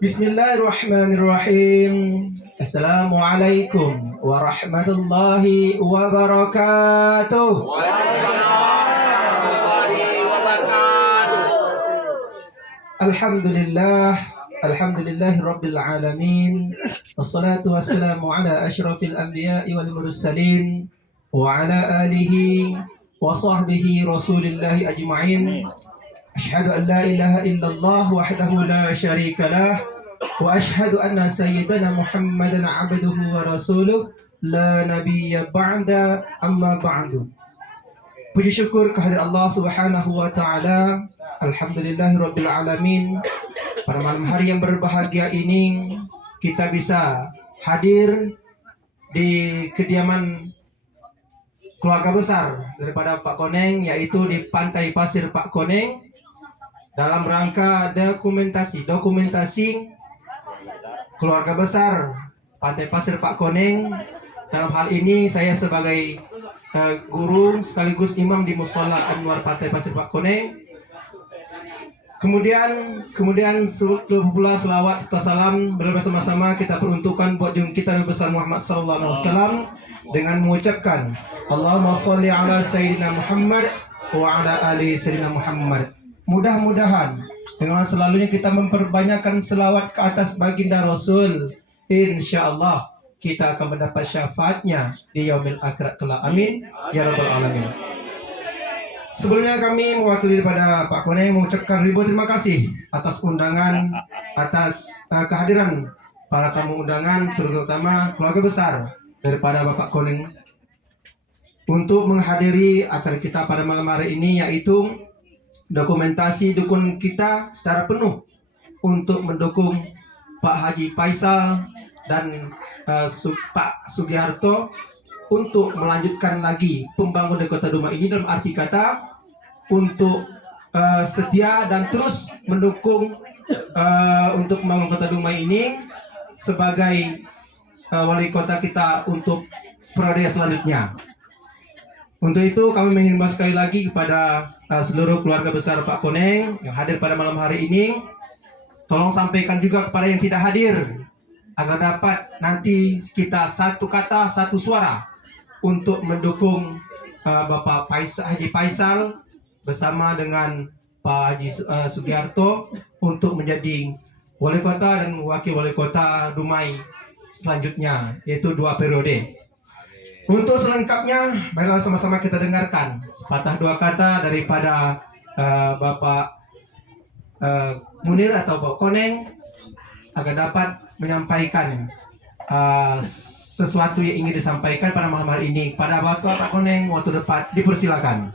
Bismillahirrahmanirrahim. Assalamualaikum warahmatullahi wabarakatuh. Alhamdulillah, alhamdulillahi rabbil alamin. Wassalatu wassalamu ala asyrafil anbiya'i wal mursalin wa ala alihi wa sahbihi rasulillahi ajma'in. Asyhadu an la ilaha illallah wahdahu la syarika lah wa asyhadu anna sayyidana Muhammadan abduhu wa rasuluh la nabiyya ba'da amma ba'du. Puji syukur kehadirat Allah Subhanahu wa taala. Alhamdulillahirabbil alamin. Pada malam hari yang berbahagia ini kita bisa hadir di kediaman keluarga besar daripada Pak Koneng, yaitu di Pantai Pasir Pak Koneng, dalam rangka dokumentasi keluarga besar Pantai Pasir Pak Koneng. Dalam hal ini saya sebagai guru sekaligus imam di Mushola Anwar Pantai Pasir Pak Koneng. Kemudian pula selawat serta salam bersama-sama kita peruntukkan buat junjungan kita Nabi besar Muhammad sallallahu alaihi wasallam dengan mengucapkan Allahumma sholli ala sayyidina Muhammad wa ala ali sayyidina Muhammad. Mudah-mudahan dengan selalunya kita memperbanyakkan selawat ke atas baginda Rasul, insyaallah kita akan mendapat syafaatnya di yaumil akhirat kelak. Amin ya rabbal alamin. Sebelumnya kami mewakili daripada Pak Koneng mengucapkan ribuan terima kasih atas undangan, atas kehadiran para tamu undangan, terutama keluarga besar daripada Bapak Koneng untuk menghadiri acara kita pada malam hari ini, yaitu dokumentasi dukun kita secara penuh untuk mendukung Pak Haji Faisal dan Pak Sugiharto untuk melanjutkan lagi pembangunan Kota Dumai ini, dalam arti kata untuk setia dan terus mendukung untuk membangun Kota Dumai ini sebagai wali kota kita untuk periode selanjutnya. Untuk itu kami menghimbau sekali lagi kepada seluruh keluarga besar Pak Koneng yang hadir pada malam hari ini, tolong sampaikan juga kepada yang tidak hadir agar dapat nanti kita satu kata satu suara untuk mendukung Bapak Haji Faisal bersama dengan Pak Haji Sugiharto untuk menjadi wali kota dan wakil wali kota Dumai selanjutnya, yaitu 2 periode. Untuk selengkapnya, baiklah sama-sama kita dengarkan sepatah dua kata daripada Bapak Munir atau Pak Koneng agar dapat menyampaikan sesuatu yang ingin disampaikan pada malam hari ini. Pada Bapak Koneng, waktu depan dipersilakan.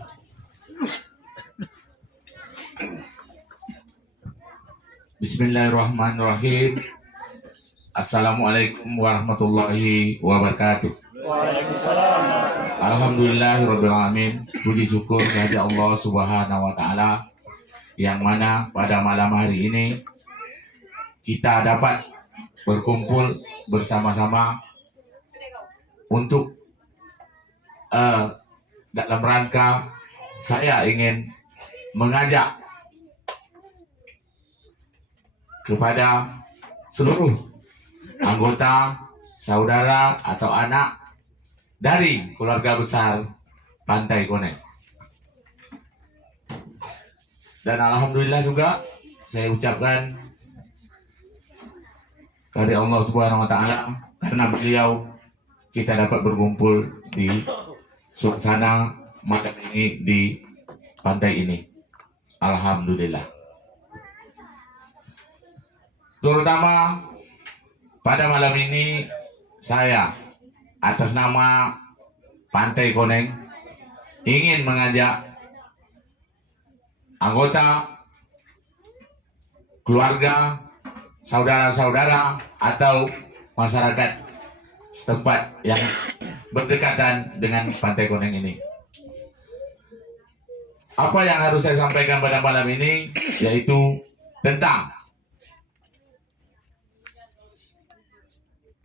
Bismillahirrahmanirrahim. Assalamualaikum warahmatullahi wabarakatuh. Waalaikumsalam. Alhamdulillahirrahmanirrahim. Puji syukur kehadirat Allah Subhanahu wa taala, yang mana pada malam hari ini kita dapat berkumpul bersama-sama untuk dalam rangka saya ingin mengajak kepada seluruh anggota, saudara atau anak dari keluarga besar Pantai Koneng. Dan alhamdulillah juga saya ucapkan dari Allah Subhanahu wa taala, karena beliau kita dapat berkumpul di suasana malam ini di pantai ini. Alhamdulillah. Terutama pada malam ini saya atas nama Pantai Koneng ingin mengajak anggota, keluarga, saudara-saudara atau masyarakat setempat yang berdekatan dengan Pantai Koneng ini. Apa yang harus saya sampaikan pada malam ini yaitu tentang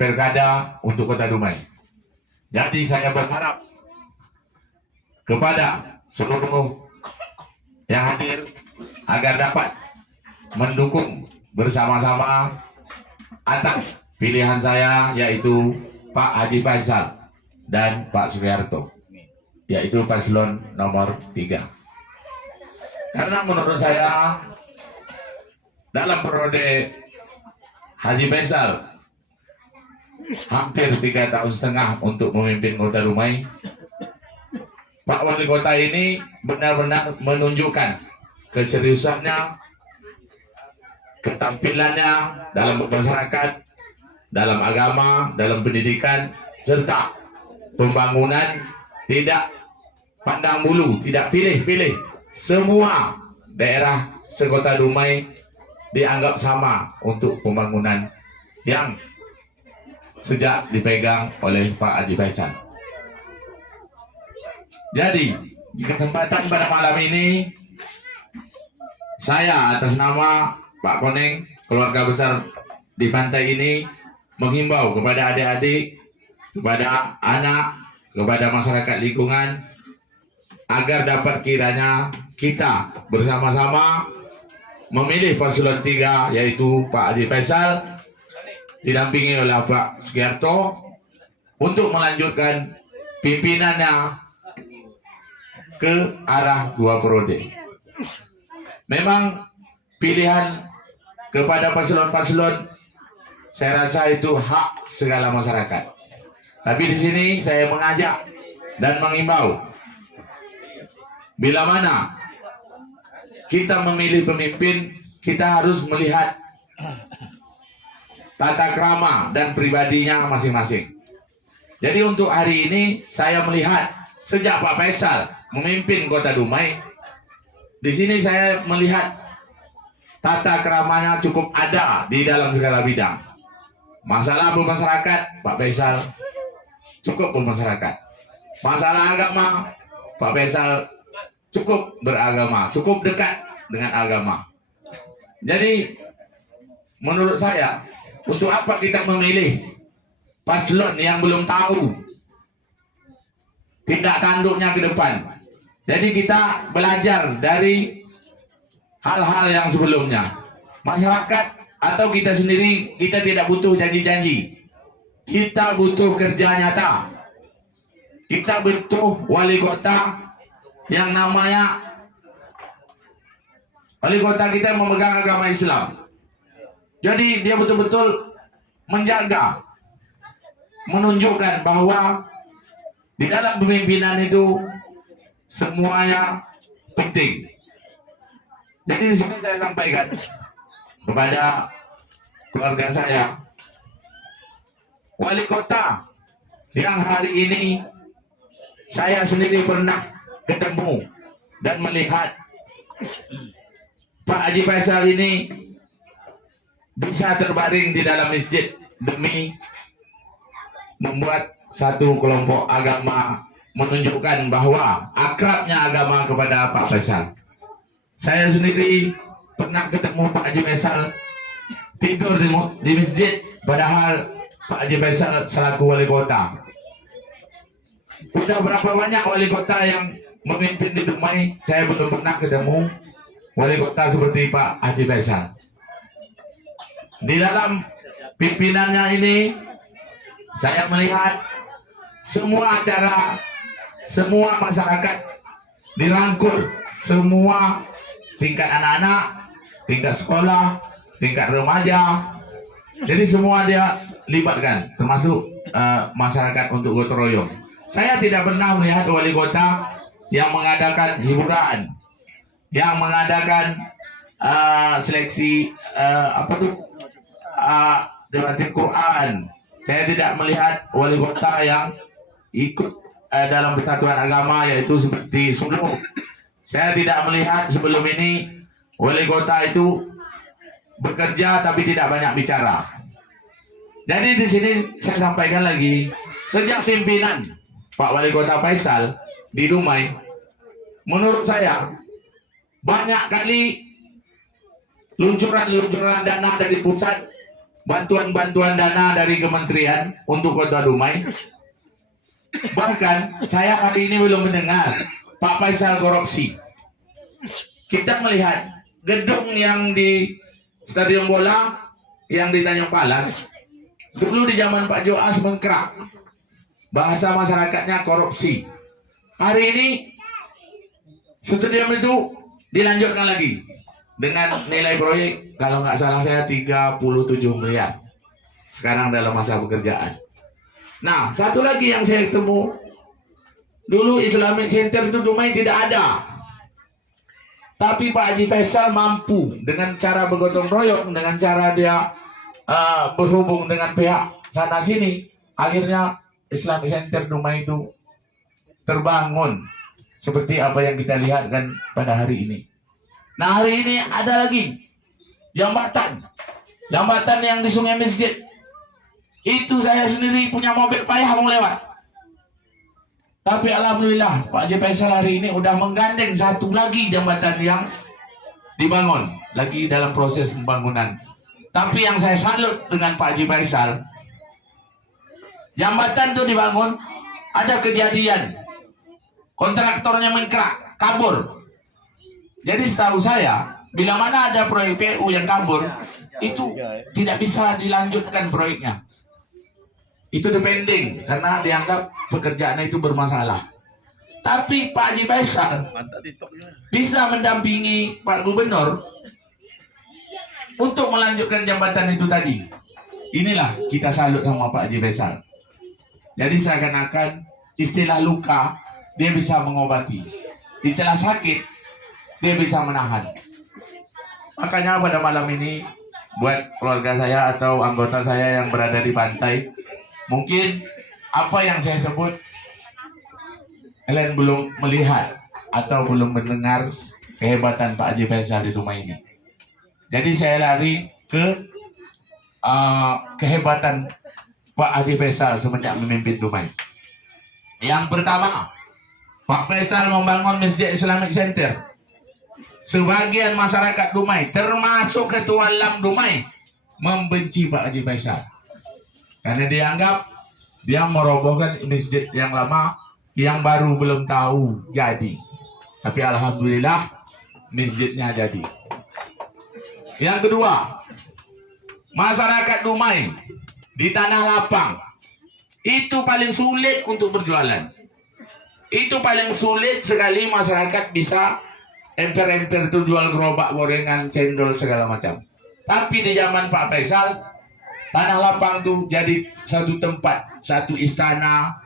pilkada untuk Kota Dumai. Jadi saya berharap kepada seluruh yang hadir agar dapat mendukung bersama-sama atas pilihan saya, yaitu Pak Haji Faisal dan Pak Suryarto, yaitu paslon nomor 3. Karena menurut saya dalam periode Haji Faisal hampir 3,5 tahun untuk memimpin Kota Dumai, Pak Wali Kota ini benar-benar menunjukkan keseriusannya, ketampilannya dalam masyarakat, dalam agama, dalam pendidikan, serta pembangunan. Tidak pandang bulu, tidak pilih-pilih. Semua daerah sekota Dumai dianggap sama untuk pembangunan yang sejak dipegang oleh Pak Haji Faisal. Jadi, di kesempatan pada malam ini, saya atas nama Pak Koneng, keluarga besar di pantai ini, menghimbau kepada adik-adik, kepada anak, kepada masyarakat lingkungan, agar dapat kiranya kita bersama-sama memilih paslon 3, yaitu Pak Haji Faisal, didampingi oleh Pak Suryarto, untuk melanjutkan pimpinannya ke arah 2 periode. Memang pilihan kepada paslon-paslon saya rasa itu hak segala masyarakat. Tapi di sini saya mengajak dan mengimbau, bila mana kita memilih pemimpin, kita harus melihat tata krama dan pribadinya masing-masing. Jadi untuk hari ini saya melihat sejak Pak Faisal memimpin Kota Dumai, di sini saya melihat tata keramanya cukup ada di dalam segala bidang. Masalah bermasyarakat, Pak Faisal cukup bermasyarakat. Masalah agama, Pak Faisal cukup beragama, cukup dekat dengan agama. Jadi menurut saya, untuk apa kita memilih paslon yang belum tahu tindak tanduknya ke depan? Jadi kita belajar dari hal-hal yang sebelumnya. Masyarakat atau kita sendiri, kita tidak butuh janji-janji. Kita butuh kerja nyata. Kita butuh wali kota yang namanya wali kota kita memegang agama Islam. Jadi dia betul-betul menjaga, menunjukkan bahwa di dalam pemimpinan itu semuanya penting. Jadi di sini saya sampaikan kepada keluarga saya, wali kota yang hari ini saya sendiri pernah ketemu dan melihat Pak Haji Faisal ini bisa terbaring di dalam masjid demi membuat satu kelompok agama, menunjukkan bahwa akrabnya agama kepada Pak Faisal. Saya sendiri pernah ketemu Pak Haji Faisal tidur di masjid, padahal Pak Haji Faisal selaku wali kota. Sudah berapa banyak wali kota yang memimpin di Dumai, saya belum pernah ketemu wali kota seperti Pak Haji Faisal. Di dalam pimpinannya ini, saya melihat semua acara, semua masyarakat dirangkul, semua tingkat anak-anak, tingkat sekolah, tingkat remaja. Jadi semua dia libatkan, termasuk masyarakat untuk gotong royong. Saya tidak pernah melihat wali kota yang mengadakan hiburan, yang mengadakan seleksi debatin Quran. Saya tidak melihat wali kota yang ikut dalam persatuan agama, yaitu seperti Solo. Saya tidak melihat sebelum ini wali kota itu bekerja tapi tidak banyak bicara. Jadi di sini saya sampaikan lagi, sejak pimpinan Pak Wali Kota Faisal di Dumai, menurut saya banyak kali luncuran dana dari pusat, bantuan dana dari kementerian untuk Kota Dumai. Bahkan saya hari ini belum mendengar Pak Faisal korupsi. Kita melihat gedung yang di stadion bola yang di Tanjung Palas, dulu di zaman Pak Joas mengkerak. Bahasa masyarakatnya korupsi. Hari ini stadion itu dilanjutkan lagi dengan nilai proyek kalau nggak salah saya 37 miliar. Sekarang dalam masa pekerjaan. Nah, satu lagi yang saya ketemu, dulu Islamic Center itu Dumai tidak ada. Tapi Pak Haji Faisal mampu dengan cara bergotong royong, dengan cara dia berhubung dengan pihak sana sini, akhirnya Islamic Center Dumai itu terbangun seperti apa yang kita lihat kan pada hari ini. Nah, hari ini ada lagi jambatan yang di Sungai Masjid. Itu saya sendiri punya mobil payah mau lewat. Tapi alhamdulillah Pak Haji Faisal hari ini udah menggandeng satu lagi jambatan yang dibangun lagi dalam proses pembangunan. Tapi yang saya salut dengan Pak Haji Faisal, jambatan itu dibangun, ada kejadian kontraktornya mengkerak, kabur. Jadi setahu saya, bila mana ada proyek PU yang kabur, itu tidak bisa dilanjutkan proyeknya. Itu depending karena dianggap pekerjaannya itu bermasalah. Tapi Pak Haji Faisal bisa mendampingi Pak Gubernur untuk melanjutkan jambatan itu tadi. Inilah kita salut sama Pak Haji Faisal. Jadi seakan-akan istilah luka dia bisa mengobati, istilah sakit dia bisa menahan. Makanya pada malam ini buat keluarga saya atau anggota saya yang berada di pantai, mungkin apa yang saya sebut kalian belum melihat atau belum mendengar kehebatan Pak Haji Faisal di rumah ini. Jadi saya lari ke kehebatan Pak Haji Faisal semenjak memimpin Dumai. Yang pertama, Pak Faisal membangun Masjid Islamic Center. Sebagian masyarakat Dumai, termasuk Ketua LAM Dumai, membenci Pak Haji Faisal. Karena dianggap dia merobohkan masjid yang lama, yang baru belum tahu jadi. Tapi alhamdulillah masjidnya jadi. Yang kedua, masyarakat Dumai di Tanah Lapang itu paling sulit untuk berjualan. Itu paling sulit sekali masyarakat bisa emper-emper itu jual gerobak, gorengan, cendol segala macam. Tapi di zaman Pak Faisal, Tanah Lapang itu jadi satu tempat, satu istana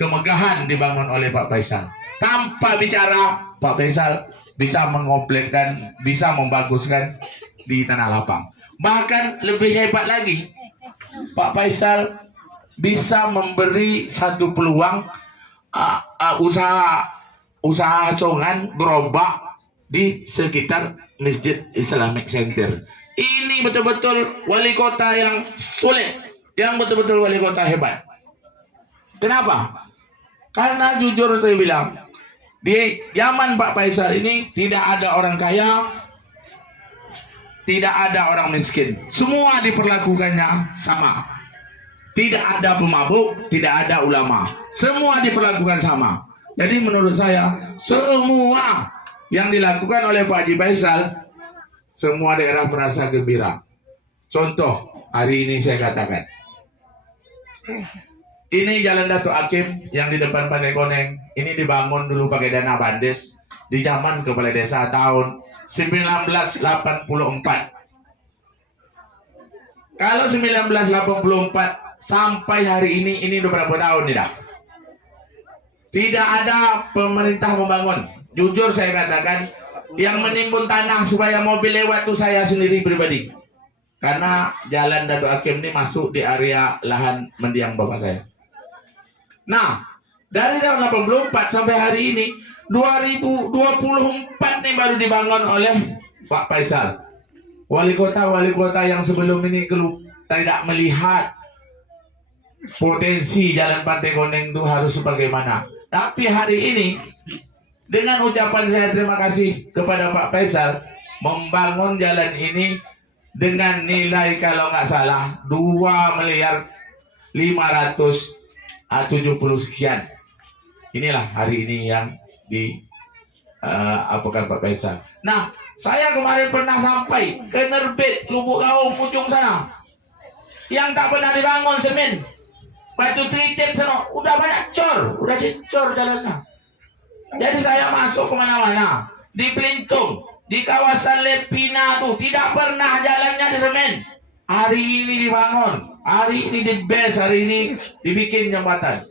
kemegahan dibangun oleh Pak Faisal. Tanpa bicara, Pak Faisal bisa mengompletkan, bisa membaguskan di Tanah Lapang. Bahkan lebih hebat lagi, Pak Faisal bisa memberi satu peluang usaha asongan gerobak di sekitar Masjid Islamic Center. Ini betul-betul wali kota yang sulit, yang betul-betul wali kota hebat. Kenapa? Karena jujur saya bilang, di zaman Pak Faisal ini tidak ada orang kaya, tidak ada orang miskin. Semua diperlakukannya sama. Tidak ada pemabuk, tidak ada ulama. Semua diperlakukan sama. Jadi menurut saya, semua yang dilakukan oleh Pak Haji Faisal, semua daerah merasa gembira. Contoh, hari ini saya katakan, ini Jalan Datuk Hakim yang di depan Pantai Koneng, ini dibangun dulu pakai dana Bandes di zaman Kepala Desa tahun 1984. Kalau 1984 sampai hari ini udah berapa tahun nih dah? Tidak ada pemerintah membangun. Jujur saya katakan, yang menimbun tanah supaya mobil lewat itu saya sendiri pribadi. Karena Jalan Datuk Hakim ini masuk di area lahan mendiang bapak saya. Nah, dari tahun 84 sampai hari ini 2024 nih baru dibangun oleh Pak Faisal. Wali kota yang sebelum ini tidak melihat potensi Jalan Pantai Koneng itu harus sebagaimana. Tapi hari ini dengan ucapan saya terima kasih kepada Pak Faisal membangun jalan ini dengan nilai kalau nggak salah 2.570 sekian. Inilah hari ini yang apakan Pak Faisal. Nah, saya kemarin pernah sampai ke Nerbit, Lubuk Gaung, ujung sana. yang tak pernah dibangun semen. Batu tritip sana, udah banyak cor, udah dicor jalannya. Jadi saya masuk kemana-mana, di Pelintung, di kawasan Lepina tuh tidak pernah jalannya di semen. Hari ini dibangun, hari ini di base, hari ini dibikin jembatan.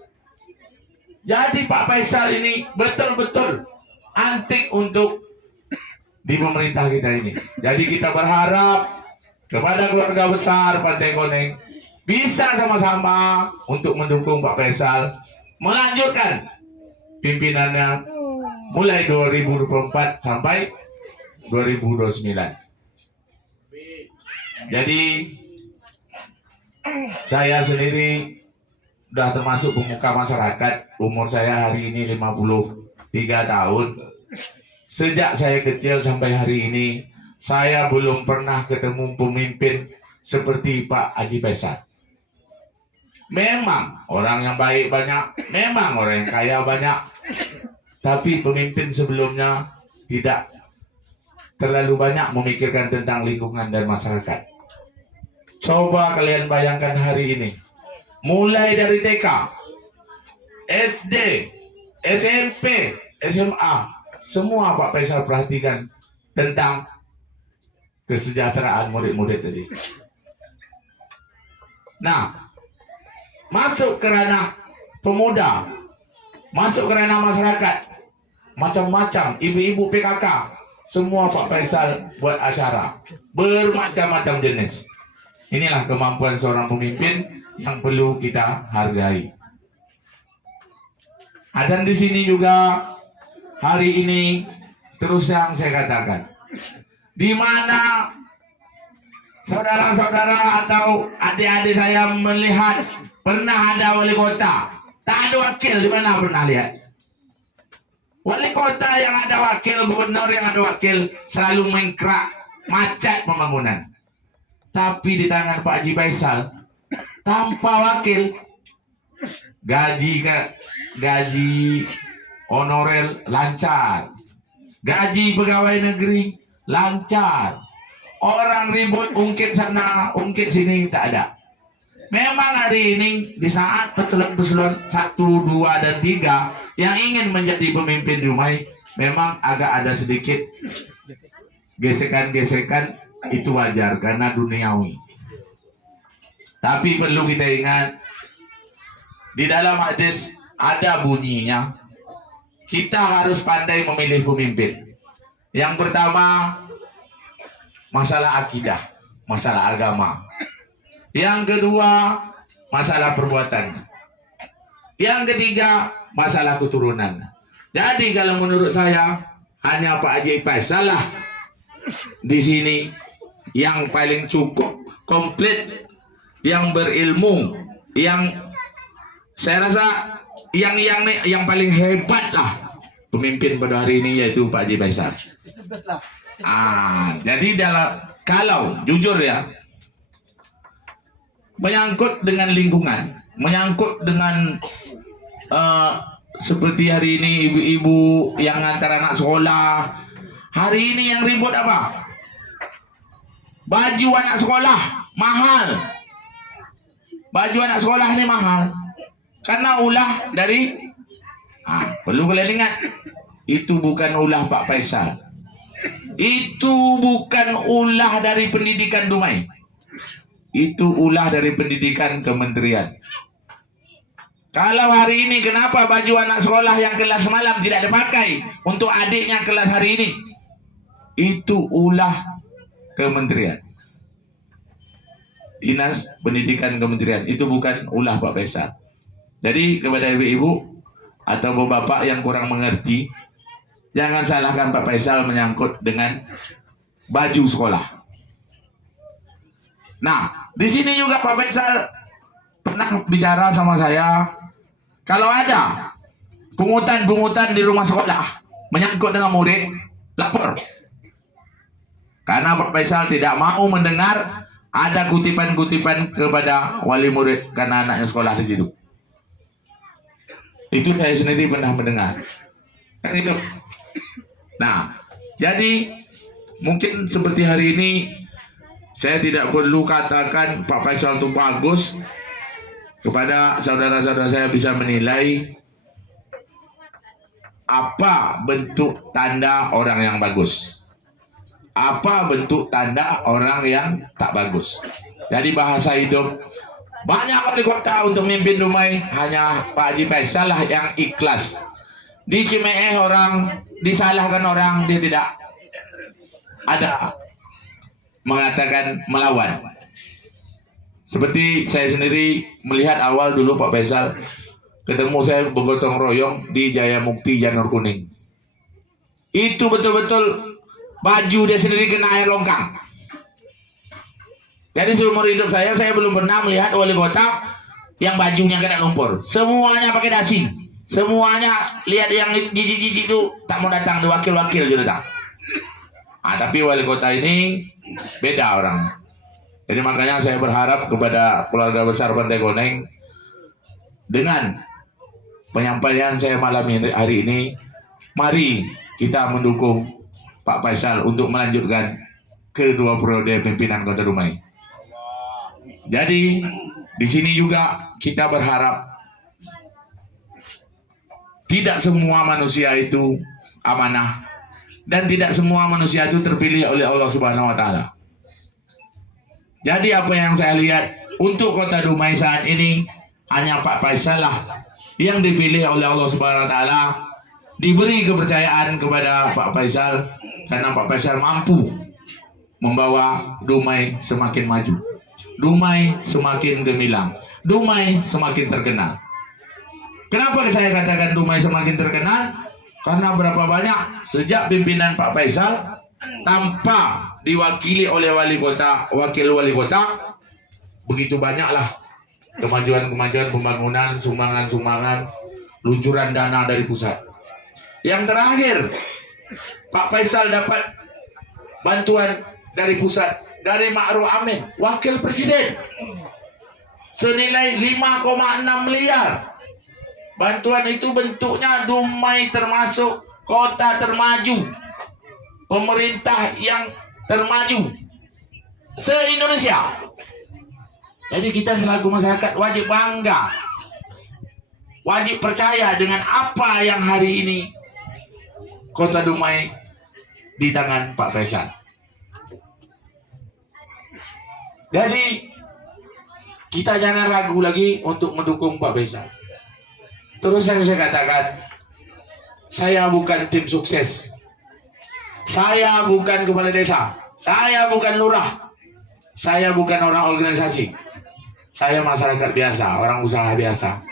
Jadi Pak Faisal ini betul-betul antik untuk di pemerintah kita ini. Jadi kita berharap kepada keluarga besar Pantai Koneng bisa sama-sama untuk mendukung Pak Faisal melanjutkan pimpinannya mulai 2024 sampai 2029. Jadi saya sendiri sudah termasuk pemuka masyarakat. Umur saya hari ini 53 tahun. Sejak saya kecil sampai hari ini, saya belum pernah ketemu pemimpin seperti Pak Haji Faisal. Memang orang yang baik banyak, memang orang yang kaya banyak, tapi pemimpin sebelumnya tidak terlalu banyak memikirkan tentang lingkungan dan masyarakat. Coba kalian bayangkan hari ini, mulai dari TK, SD, SMP, SMA, semua Pak Faisal perhatikan tentang kesejahteraan murid-murid tadi. Nah, masuk ke ranah pemuda, masuk ke ranah masyarakat, macam-macam, ibu-ibu PKK, semua Pak Faisal buat acara bermacam-macam jenis. Inilah kemampuan seorang pemimpin yang perlu kita hargai. Dan di sini juga hari ini terus yang saya katakan, di mana saudara-saudara atau adik-adik saya melihat pernah ada wali kota, tak ada wakil, di mana pernah lihat? Wali kota yang ada wakil, gubernur yang ada wakil selalu mengkerak macet pembangunan. Tapi di tangan Pak Haji Faisal tanpa wakil, gaji honorer lancar, gaji pegawai negeri lancar, orang ribut ungkit sana ungkit sini tak ada. Memang hari ini di saat pesulon 1, 2, dan 3 yang ingin menjadi pemimpin Dumai, memang agak ada sedikit gesekan-gesekan, itu wajar karena duniawi. Tapi perlu kita ingat, di dalam hadis ada bunyinya, kita harus pandai memilih pemimpin. Yang pertama, masalah akidah, masalah agama. Yang kedua, masalah perbuatan. Yang ketiga, masalah keturunan. Jadi kalau menurut saya, hanya Pak Haji Faisal lah di sini yang paling cukup, komplit, yang berilmu, yang saya rasa yang paling hebat lah pemimpin pada hari ini, yaitu Pak Haji Faisal. Jadi kalau jujur ya, menyangkut dengan lingkungan, menyangkut dengan seperti hari ini ibu-ibu yang ngantar anak sekolah, hari ini yang ribut apa? Baju anak sekolah mahal. Baju anak sekolah ini mahal karena ulah dari perlu kalian ingat, itu bukan ulah Pak Faisal, itu bukan ulah dari pendidikan Dumai, itu ulah dari pendidikan kementerian. Kalau hari ini kenapa baju anak sekolah yang kelas malam tidak dipakai untuk adiknya kelas hari ini, itu ulah kementerian, dinas pendidikan kementerian, itu bukan ulah Pak Faisal. Jadi kepada ibu-ibu atau bapak yang kurang mengerti, jangan salahkan Pak Faisal menyangkut dengan baju sekolah. Nah, di sini juga Pak Faisal pernah bicara sama saya, kalau ada pungutan-pungutan di rumah sekolah menyangkut dengan murid, lapor. Karena Pak Faisal tidak mau mendengar ada kutipan-kutipan kepada wali murid karena anaknya sekolah di situ. Itu saya sendiri pernah mendengar. Kan itu. Nah, jadi mungkin seperti hari ini Saya tidak perlu katakan Pak Faisal itu bagus. Kepada saudara-saudara saya bisa menilai apa bentuk tanda orang yang bagus, apa bentuk tanda orang yang tak bagus. Jadi bahasa hidup, banyak wali kota untuk memimpin Dumai, hanya Pak Haji Faisal lah yang ikhlas. Dicemeh orang, disalahkan orang, dia tidak ada mengatakan melawan. Seperti saya sendiri melihat awal dulu Pak Faisal ketemu saya bergotong royong di Jaya Mukti Janur Kuning. Itu betul-betul baju dia sendiri kena air longkang. Jadi seumur hidup saya belum pernah melihat wali kota yang bajunya kena lumpur. Semuanya pakai dasi. Semuanya lihat yang jijik-jijik itu tak mau datang, di wakil-wakil juga datang. Tapi wali kota ini beda orang. Jadi makanya saya berharap kepada keluarga besar Pantai Koneng, dengan penyampaian saya malam hari ini, mari kita mendukung Pak Faisal untuk melanjutkan kedua periode pimpinan Kota Dumai. Jadi di sini juga kita berharap tidak semua manusia itu amanah dan tidak semua manusia itu terpilih oleh Allah Subhanahu wa taala. Jadi apa yang saya lihat untuk Kota Dumai saat ini hanya Pak Faisal lah yang dipilih oleh Allah Subhanahu wa taala, diberi kepercayaan kepada Pak Faisal karena Pak Faisal mampu membawa Dumai semakin maju. Dumai semakin gemilang, Dumai semakin terkenal. Kenapa saya katakan Dumai semakin terkenal? Karena berapa banyak sejak pimpinan Pak Faisal tanpa diwakili oleh wali kota, wakil wali kota, begitu banyaklah kemajuan-kemajuan pembangunan, sumbangan-sumbangan, luncuran dana dari pusat. Yang terakhir, Pak Faisal dapat bantuan dari pusat, dari Ma'ruf Amin, wakil presiden, senilai 5,6 miliar. Bantuan itu bentuknya Dumai termasuk kota termaju, pemerintah yang termaju se-Indonesia. Jadi kita selaku masyarakat wajib bangga, wajib percaya dengan apa yang hari ini Kota Dumai di tangan Pak Faisal. Jadi kita jangan ragu lagi untuk mendukung Pak Faisal. Terus saya katakan, saya bukan tim sukses, saya bukan kepala desa, saya bukan lurah, saya bukan orang organisasi, saya masyarakat biasa, orang usaha biasa.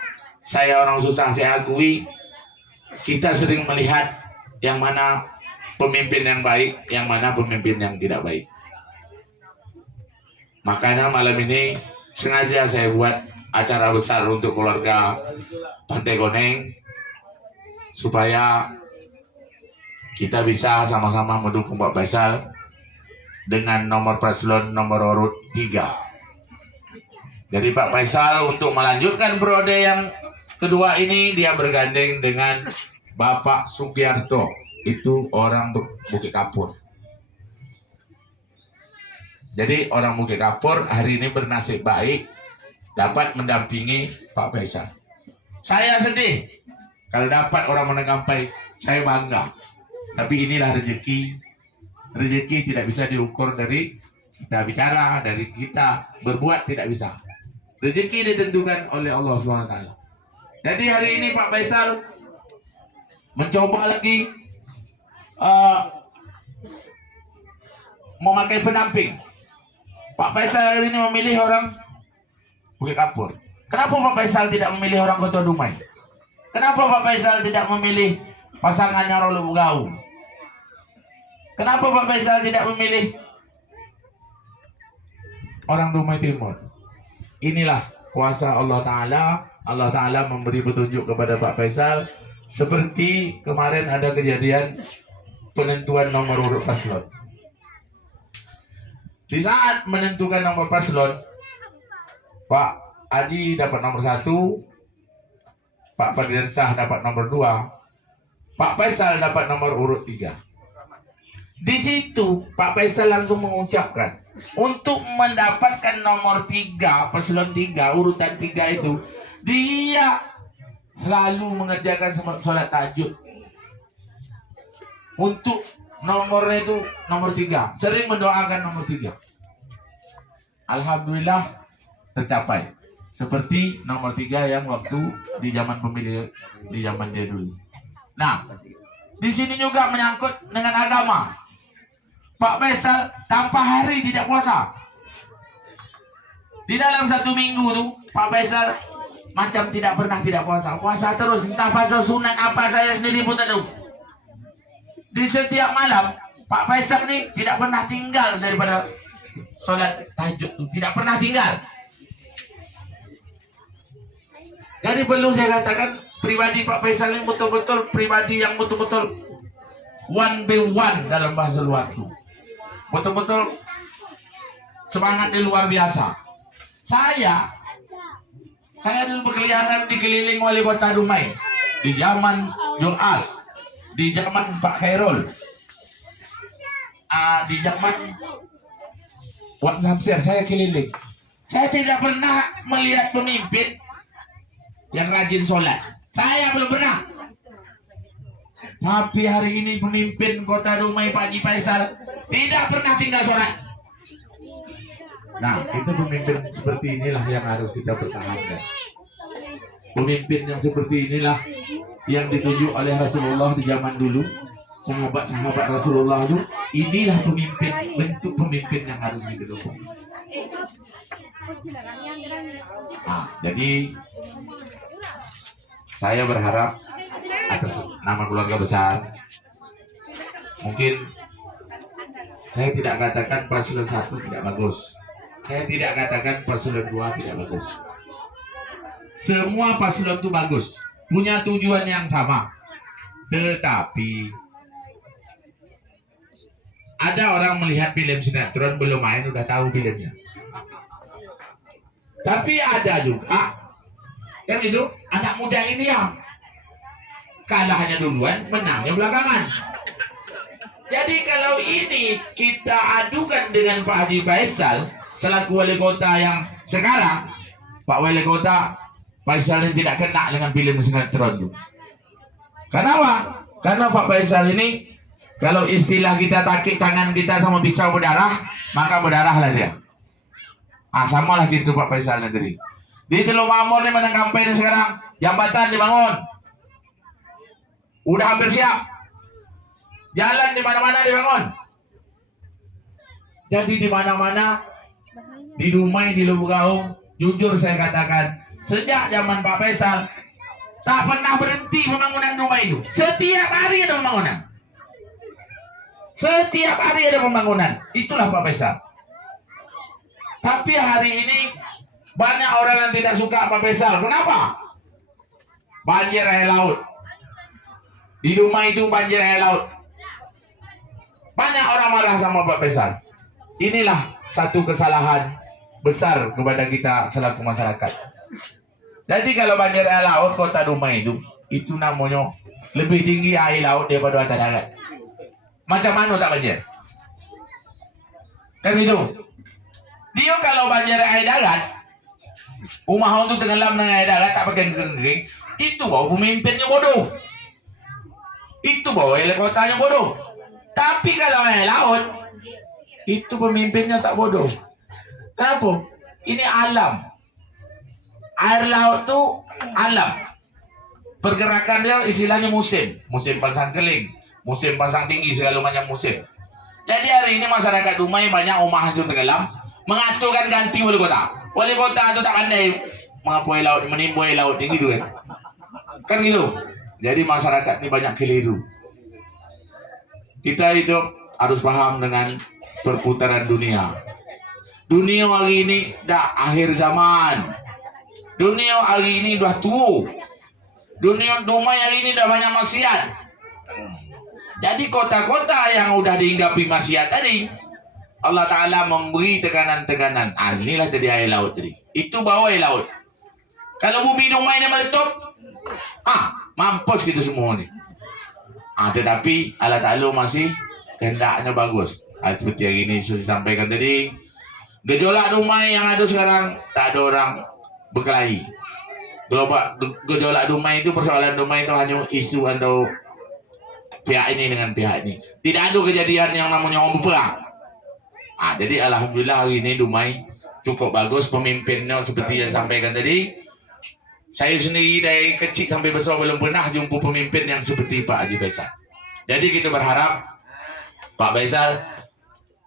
Saya orang susah, saya akui. Kita sering melihat yang mana pemimpin yang baik, yang mana pemimpin yang tidak baik. Makanya malam ini sengaja saya buat acara besar untuk keluarga Pantai Koneng, supaya kita bisa sama-sama mendukung Pak Faisal dengan nomor paslon nomor urut 3. Jadi Pak Faisal untuk melanjutkan periode yang kedua ini, dia bergandeng dengan Bapak Sugiarto, itu orang Bukit Kapur. Jadi orang Bukit Kapur hari ini bernasib baik dapat mendampingi Pak Faisal. Saya sedih kalau dapat orang menengkampai, saya bangga. Tapi inilah rezeki. Rezeki tidak bisa diukur dari kita bicara, dari kita berbuat, tidak bisa. Rezeki ditentukan oleh Allah SWT. Jadi hari ini Pak Faisal mencoba lagi memakai pendamping. Pak Faisal hari ini memilih orang Bukit Kapur. Kenapa Pak Faisal tidak memilih orang Kota Dumai? Kenapa Pak Faisal tidak memilih pasangannya Rolo Bugau? Kenapa Pak Faisal tidak memilih orang Dumai Timur? Inilah kuasa Allah Ta'ala. Allah Ta'ala memberi petunjuk kepada Pak Faisal. Seperti kemarin ada kejadian penentuan nomor urut paslon. Di saat menentukan nomor paslon, Pak Haji dapat nomor 1, Pak Fadilansah dapat nomor 2, Pak Faisal dapat nomor urut 3. Di situ Pak Faisal langsung mengucapkan untuk mendapatkan nomor 3, paslon 3, urutan 3 itu, dia selalu mengerjakan sholat tahajud. Untuk nomornya itu nomor 3, sering mendoakan nomor 3. Alhamdulillah tercapai. Seperti nomor 3 yang waktu di zaman pemilih, di zaman dia dulu. Nah, di sini juga menyangkut dengan agama. Pak Faisal tanpa hari tidak puasa. Di dalam 1 minggu tuh Pak Faisal macam tidak pernah tidak puasa. Puasa terus, entah puasa sunat apa saya sendiri pun tak tahu. Di setiap malam Pak Faisal ini tidak pernah tinggal daripada sholat tahajud tuh, tidak pernah tinggal. Jadi perlu saya katakan pribadi Pak Faisal ini betul-betul pribadi yang betul-betul one by one dalam bahasa luar itu. Betul-betul semangat luar biasa. Saya dulu berkeliaran dikeliling wali kota Dumai di zaman Jul As, di zaman Pak Khairul, di zaman Wan Samsir, saya keliling. Saya tidak pernah melihat pemimpin yang rajin sholat. Saya belum pernah. Tapi hari ini pemimpin kota Dumai Pak Haji Faisal tidak pernah tinggal sholat. Nah, itu pemimpin seperti inilah yang harus kita pertahankan. Pemimpin yang seperti inilah yang ditunjuk oleh Rasulullah di zaman dulu. Sahabat-sahabat Rasulullah itu, inilah pemimpin, bentuk pemimpin yang harus didukung. Nah, jadi saya berharap atas nama keluarga besar, mungkin saya tidak katakan paslon 1 tidak bagus, saya tidak katakan paslon 2 tidak bagus. Semua paslon itu bagus, punya tujuan yang sama. Tetapi ada orang melihat film sinetron belum main udah tahu filmnya. Tapi ada juga yang itu anak muda ini yang kalahnya duluan, menangnya belakangan. Jadi kalau ini kita adukan dengan Pak Haji Faisal selaku wali kota yang sekarang, Pak Wali Kota Faisal ini tidak kena dengan film sinetron itu. Kenapa? Karena Pak Faisal ini kalau istilah kita takik tangan kita sama pisau berdarah, maka berdarahlah dia. Samalah gitu Pak Faisal nanti. Di Teluk Mamon ini menang kampanye sekarang, jambatan dibangun, udah hampir siap, jalan di mana-mana dibangun. Jadi di mana-mana, di Dumai, di Lubuk Gaung, jujur saya katakan, sejak zaman Pak Faisal tak pernah berhenti pembangunan Dumai itu. Setiap hari ada pembangunan. Setiap hari ada pembangunan. Itulah Pak Faisal. Tapi hari ini banyak orang yang tidak suka Pak Faisal. Kenapa? Banjir air laut. Di Dumai itu banjir air laut. Banyak orang marah sama Pak Faisal. Inilah satu kesalahan besar kepada kita selaku masyarakat. Jadi kalau banjir air laut kota Dumai itu namanya lebih tinggi air laut daripada atas darat. Macam mana tak banjir? Kan itu. Dia kalau banjir air darat, rumah untuk tenggelam dengan air darat tak pakai kering, itu bawa pemimpinnya bodoh. Itu bawa wali kotanya bodoh. Tapi kalau air laut, itu pemimpinnya tak bodoh. Kenapa? Ini alam. Air laut itu alam. Pergerakan dia istilahnya musim. Musim pasang keling, musim pasang tinggi, segala macam musim. Jadi hari ini masyarakat Dumai banyak rumah hancur tenggelam, mengaturkan ganti wali kota. Wali kota itu tak pandai mengapui laut, menimbui laut tinggi itu kan gitu. Jadi masyarakat ini banyak keliru. Kita hidup harus paham dengan perputaran dunia. Dunia hari ini dah akhir zaman. Dunia hari ini dah tua. Dunia Dumai hari ini dah banyak maksiat. Jadi kota-kota yang udah dihinggapi maksiat tadi, Allah Ta'ala memberi tekanan-tekanan. Inilah tadi air laut tadi. Itu bawa air laut. Kalau bumi Dumai ini meletup, mampus kita semua ni. Tetapi Allah Ta'ala masih hendaknya bagus. Seperti yang ini saya sampaikan tadi, gejolak Dumai yang ada sekarang tak ada orang berkelahi. Gejolak Dumai itu, persoalan Dumai itu hanya isu atau pihak ini dengan pihak ini. Tidak ada kejadian yang namanya orang berperang. Jadi alhamdulillah hari ini Dumai cukup bagus, pemimpinnya seperti yang sampaikan tadi. Saya sendiri dari kecil sampai besar belum pernah jumpa pemimpin yang seperti Pak Haji Faisal. Jadi kita berharap Pak Faisal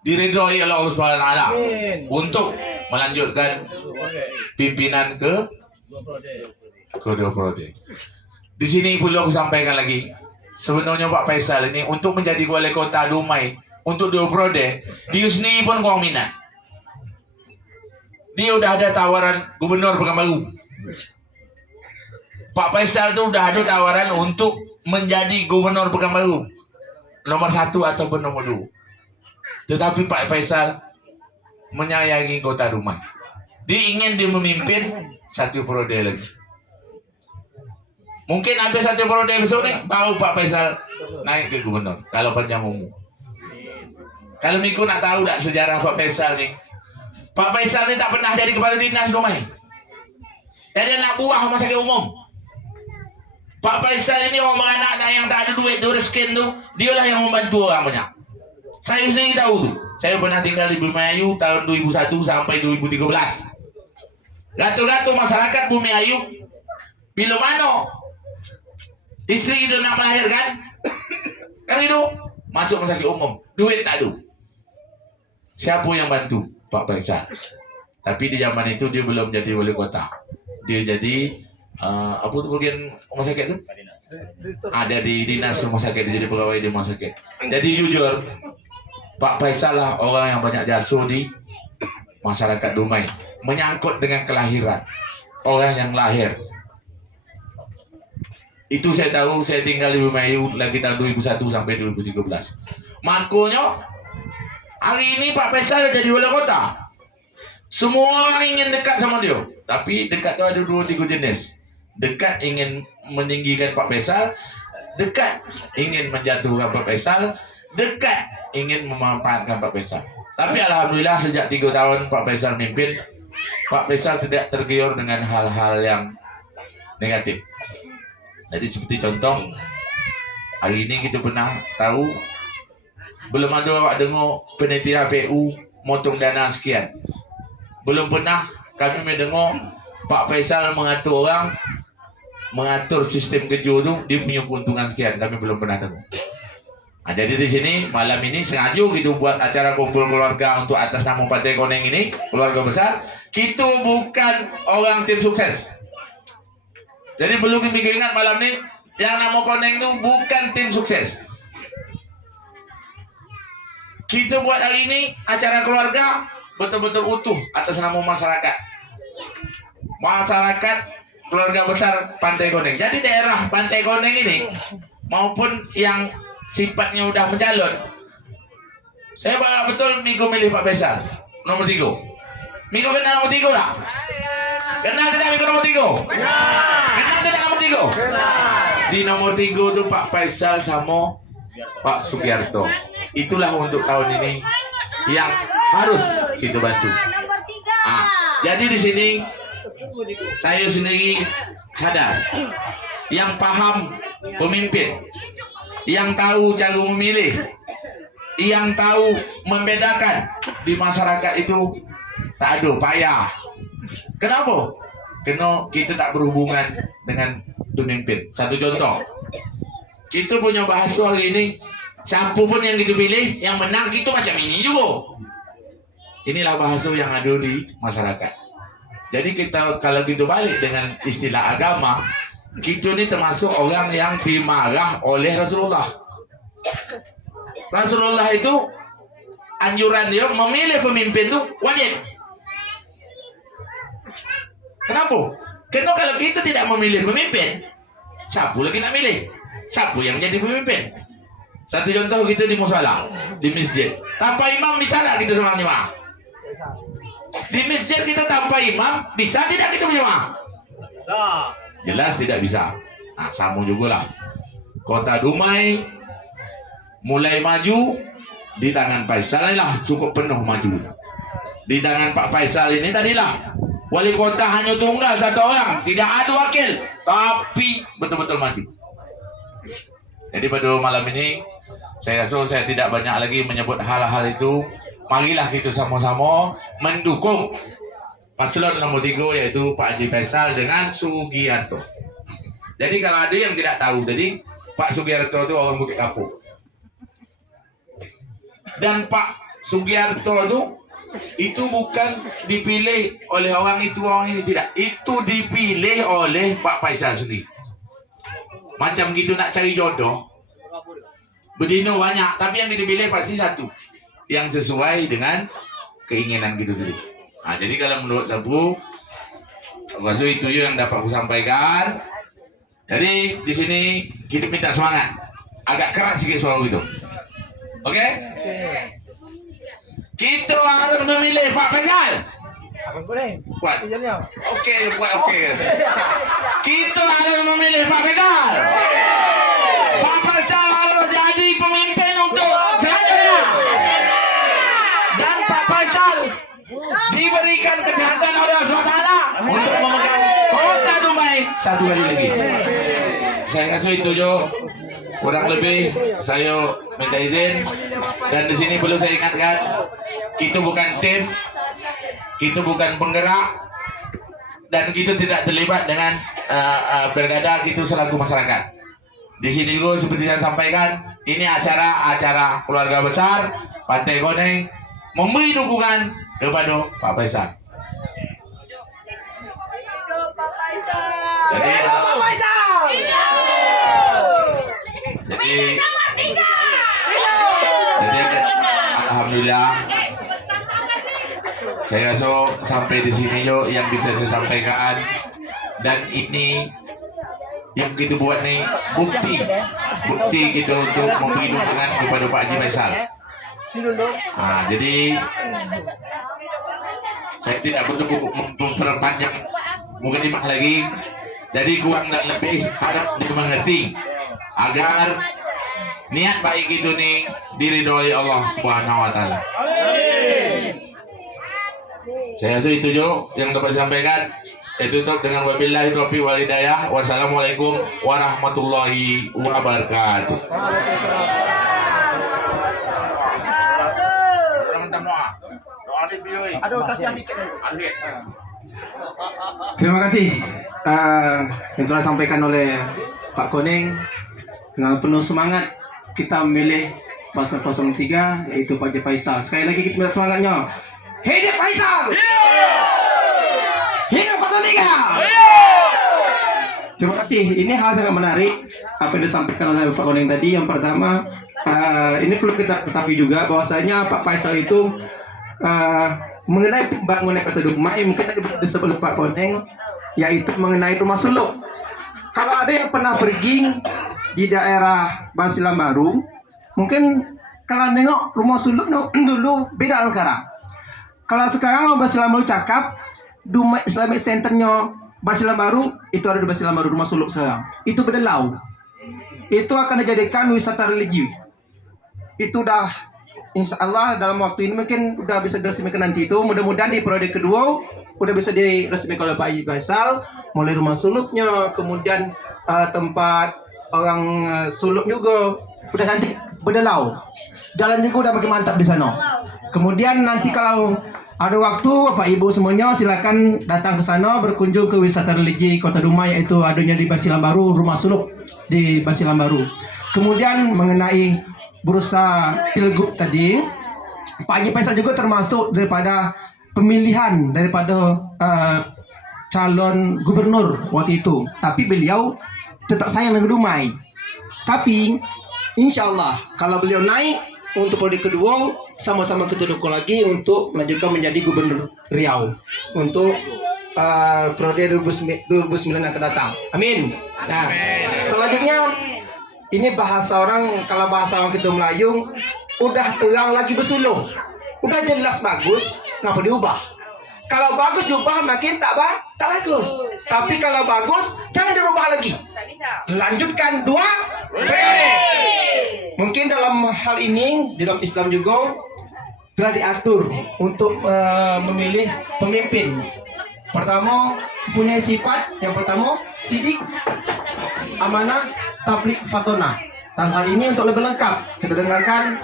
diridhoi oleh Allah Subhanahu wa taala untuk melanjutkan pimpinan ke dua periode. Di sini perlu aku sampaikan lagi, sebenarnya Pak Faisal ini untuk menjadi wali kota Dumai untuk 2 periode, dia sendiri pun kurang minat. Dia udah ada tawaran gubernur Pekanbaru. Pak Faisal itu udah ada tawaran untuk menjadi gubernur Pekanbaru, nomor 1 ataupun nomor 2. Tetapi Pak Faisal menyayangi kota Dumai. Dia ingin dia memimpin 1 periode lagi. Mungkin habis 1 periode besok nih, baru Pak Faisal naik ke gubernur. Kalau panjang umur. Kalau Miku nak tahu tak sejarah Pak Faisal nih? Pak Faisal ni tak pernah jadi kepala dinas Dumai. Jadi anak buah rumah sakit umum. Pak Faisal ini orang beranak yang tak ada duit, dia reskin tu, dialah yang membantu orang banyak. Saya sendiri tahu tu. Saya pernah tinggal di Bumi Ayu tahun 2001 sampai 2013. Gatul-gatul masyarakat Bumi Ayu, bila mana isteri itu nak melahirkan, kan itu masuk rumah sakit umum, duit tak ada. Siapa yang bantu? Pak Faisal. Tapi di zaman itu dia belum jadi wali kota. Dia jadi apa tu bagian rumah sakit tu? Ada di dinas rumah sakit, dia jadi pegawai di rumah sakit. Jadi jujur, Pak Faisal lah orang yang banyak jasa di masyarakat Dumai, menyangkut dengan kelahiran orang yang lahir. Itu saya tahu, saya tinggal di Bumayu lagi tahun 2001 sampai 2013. Makanya hari ini Pak Faisal jadi wali kota. Semua orang ingin dekat sama dia, tapi dekat tu ada 2-3 jenis. Dekat ingin meninggikan Pak Faisal, dekat ingin menjatuhkan Pak Faisal, dekat ingin memanfaatkan Pak Faisal. Tapi alhamdulillah sejak 3 tahun Pak Faisal memimpin, Pak Faisal tidak tergiur dengan hal-hal yang negatif. Jadi seperti contoh, hari ini kita pernah tahu belum ada awak dengar penitia PU motong dana sekian. Belum pernah kami mendengar Pak Faisal mengatur orang, mengatur sistem kerja tu dia punya keuntungan sekian. Kami belum pernah dengar. Jadi di sini malam ini sengaja kita buat acara kumpul keluarga untuk atas nama Partai Koneng ini, keluarga besar. Kita bukan orang tim sukses. Jadi perlu kita ingat malam ini, yang nama Koneng itu bukan tim sukses. Kita buat hari ini acara keluarga betul-betul utuh atas nama masyarakat. Masyarakat keluarga besar Pantai Koneng. Jadi daerah Pantai Koneng ini maupun yang sifatnya udah mencalon, saya bangga betul Miko milih Pak Faisal nomor 3. Miko kenal nomor 3 tak? Kenal tidak Miko nomor 3? Kenal tidak nomor 3? Di nomor 3 itu Pak Faisal sama Pak Sugiarto. Itulah untuk tahun ini yang harus kita bantu. Jadi di sini saya sendiri sadar, yang paham pemimpin, yang tahu cara memilih, yang tahu membedakan di masyarakat itu tak ada payah. Kenapa? Karena kita tak berhubungan dengan pemimpin. Satu contoh, kita punya bahasa hari ini, siapa pun yang kita pilih, yang menang kita macam ini juga. Inilah bahasa yang ada di masyarakat. Jadi kita kalau kita balik dengan istilah agama, kita ini termasuk orang yang dimarah oleh Rasulullah. Rasulullah itu anjuran dia memilih pemimpin itu wajib. Kenapa? Karena kalau kita tidak memilih pemimpin, siapa lagi nak milih? Siapa yang jadi pemimpin? Satu contoh, kita di musala, di masjid, tanpa imam bisa tak kita semangat jemaah? Di masjid kita tanpa imam bisa tidak kita berjemaah? Jelas tidak bisa. Nah, sama juga lah. Kota Dumai mulai maju di tangan Faisal inilah cukup penuh maju. Di tangan Pak Faisal ini tadilah wali kota hanya tunggal satu orang, tidak ada wakil, tapi betul-betul maju. Jadi pada malam ini saya rasa saya tidak banyak lagi menyebut hal-hal itu. Marilah kita sama-sama mendukung paslon nomor 3 yaitu Pak Haji Faisal dengan Sugiarto. Jadi kalau ada yang tidak tahu, jadi Pak Sugiarto itu orang Bukit Kapur. Dan Pak Sugiarto itu bukan dipilih oleh orang itu orang ini, tidak. Itu dipilih oleh Pak Faisal sendiri. Macam gitu nak cari jodoh, betina banyak, tapi yang dipilih pasti satu yang sesuai dengan keinginan gitu-gitu. Nah, jadi kalau menurut aku rasa itu yang dapat aku sampaikan. Jadi di sini kita minta semangat, agak keras sedikit suara gitu. Oke? Kita harus memilih Pak Faisal. Kuat. Oke, kuat. Oke. Kita harus memilih Pak Faisal. Pak Faisal harus jadi pemimpin untuk selanjutnya. Dan Pak Faisal diberikan kesehatan oleh Allah SWT untuk memegang kota Dumai satu kali lagi. Saya kasih itu Jo. Kurang lebih saya minta izin, dan di sini perlu saya ingatkan, kita bukan tim, kita bukan penggerak, dan kita tidak terlibat dengan pilkada, kita selaku masyarakat. Di sini dulu seperti saya sampaikan, ini acara keluarga besar Pantai Koneng memberi dukungan kepada Pak Faisal. Jadi alhamdulillah saya rasa sampai di sini yo yang bisa saya sampaikan, dan ini yang kita buat nih bukti kita untuk memberi dukungan kepada Pak Haji Faisal. Nah, jadi saya tidak perlu memperpanjang mukadimah lagi. Jadi kurang dan lebih harap dimengerti agar niat baik itu nih diridhoi Allah Subhanahu wa taala. Saya rasa itu Jo yang dapat saya sampaikan. Saya tutup dengan wabillahi taufiq wal hidayah. Wassalamualaikum warahmatullahi wabarakatuh. Terima kasih yang telah disampaikan oleh Pak Koneng. Dengan penuh semangat kita memilih paslon 03 yaitu Pak Haji Faisal. Sekali lagi kita minta semangatnya. Hidup Faisal! Hidup 03! Terima kasih. Ini hal sangat menarik apa yang disampaikan oleh Pak Koneng tadi. Yang pertama, ini perlu kita ketahui juga bahwasanya Pak Faisal itu mengenai pembangunan Kota Dumai, mungkin tadi disebut oleh Pak Koneng, yaitu mengenai rumah suluk. Kalau ada yang pernah pergi di daerah Basilan Baru, mungkin kalau nengok rumah suluk dulu beda sekarang. Kalau sekarang Basilan Baru cakap, Dumai Islamic Centernya Basilan Baru, itu ada di Basilan Baru rumah suluk sekarang. Itu berdelau. Itu akan dijadikan wisata religi. Itu dah insya Allah dalam waktu ini mungkin udah bisa diresmikan nanti itu. Mudah-mudahan di periode kedua udah bisa diresmikan oleh Pak Haji Faisal, mulai rumah suluknya, kemudian tempat orang suluk juga udah nanti berdelau. Jalan juga udah makin mantap di sana. Kemudian nanti kalau ada waktu Bapak Ibu semuanya silakan datang ke sana berkunjung ke wisata religi Kota Dumai, yaitu adanya di Basilan Baru, rumah suluk di Basilan Baru. Kemudian mengenai bursa pilgub tadi, Pak Haji Faisal juga termasuk daripada pemilihan daripada calon gubernur waktu itu. Tapi beliau tetap sayang dengan Dumai. Tapi insya Allah kalau beliau naik untuk periode kedua, sama-sama kita dukung lagi untuk melanjutkan menjadi gubernur Riau untuk periode 2009 yang akan datang. Amin. Nah, selanjutnya ini bahasa orang, kalau bahasa orang kita Melayu, udah terang lagi bersuluh, udah jelas bagus, kenapa diubah? Kalau bagus diubah makin tak bagus. Tapi kalau bagus jangan dirubah lagi. Lanjutkan 2 periode. Mungkin dalam hal ini di dalam Islam juga telah diatur untuk memilih pemimpin. Pertama punya sifat yang pertama sidik, amanah, tabligh, fatonah. Dan hal ini untuk lebih lengkap kita dengarkan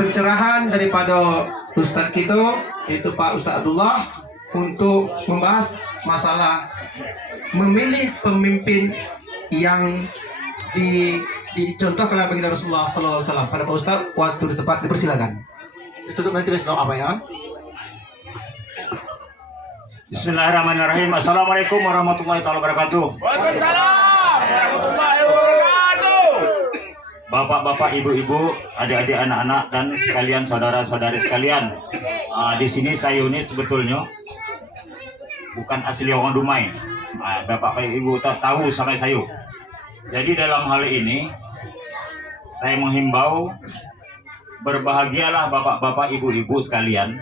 pencerahan daripada Ustadz kita, yaitu Pak Ustadz Abdullah, untuk membahas masalah memilih pemimpin yang dicontohkan oleh baginda Rasulullah SAW. Pada Pak Ustadz, waktu di tempat dipersilakan. Ditutup nanti dari apa ya? Bismillahirrahmanirrahim. Assalamualaikum warahmatullahi wabarakatuh. Waalaikumsalam warahmatullahi wabarakatuh. Bapak-bapak, ibu-ibu, adik-adik, anak-anak, dan sekalian saudara-saudari sekalian. Di sini saya unit sebetulnya bukan asli orang Dumai. Bapak ibu tak tahu sampai saya. Jadi dalam hal ini saya menghimbau, berbahagialah bapak-bapak, ibu-ibu sekalian